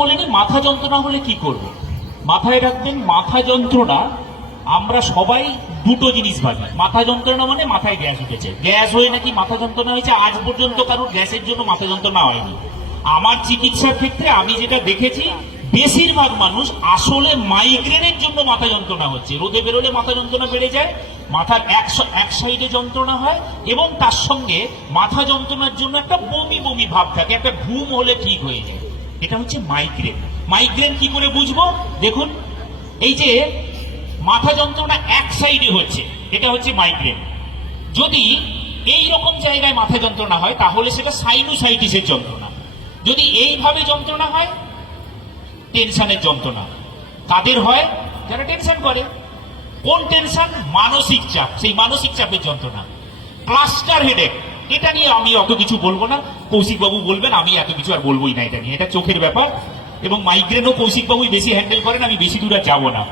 বলে নিই মাথা যন্ত্রণা হলে কি করব। মাথায় রাখবেন, মাথা যন্ত্রণা আমরা সবাই দুটো জিনিস ভাবি। মাথা যন্ত্রণা মানে মাথায় গ্যাস উঠেছে, গ্যাস হয়ে নাকি মাথা যন্ত্রণা হয়েছে। আজ পর্যন্ত কারোর গ্যাসের জন্য মাথা যন্ত্রণা হয়নি। আমার চিকিৎসার ক্ষেত্রে আমি যেটা দেখেছি, বেশিরভাগ মানুষ আসলে মাইগ্রেনের জন্য মাথা যন্ত্রণা হচ্ছে। রোদে বেরোলে মাথা যন্ত্রণা বেড়ে যায়, মাথার এক সাইডে যন্ত্রণা হয়, এবং তার সঙ্গে মাথা যন্ত্রণার জন্য একটা বমি বমি ভাব থাকে, একটা ঘুম হলে ঠিক হয়ে যায়। এটা হচ্ছে মাইগ্রেন। মাইগ্রেন কি করে বুঝবো? দেখুন, এই যে মাথা যন্ত্রণা এক সাইডে হচ্ছে, এটা হচ্ছে মাইগ্রেন। যদি এই রকম জায়গায় মাথা যন্ত্রণা হয় তাহলে সেটা সাইনোসাইটিসের যন্ত্রণা। যদি এইভাবে যন্ত্রণা হয়, টেনশনের যন্ত্রণা। কাদের হয়? যারা টেনশন করে। কোন টেনশন? মানসিক চাপ, সেই মানসিক চাপের যন্ত্রণা। ক্লাস্টার হেডেক, এটা নিয়ে আমি অত কিছু বলবো না, কৌশিক বাবু বলবেন, আমি এত কিছু আর বলবোই না এটা নিয়ে। এটা চোখের ব্যাপার, এবং মাইগ্রেনও কৌশিক বাবুই বেশি হ্যান্ডেল করেন, আমি বেশি দূর আর যাবো না।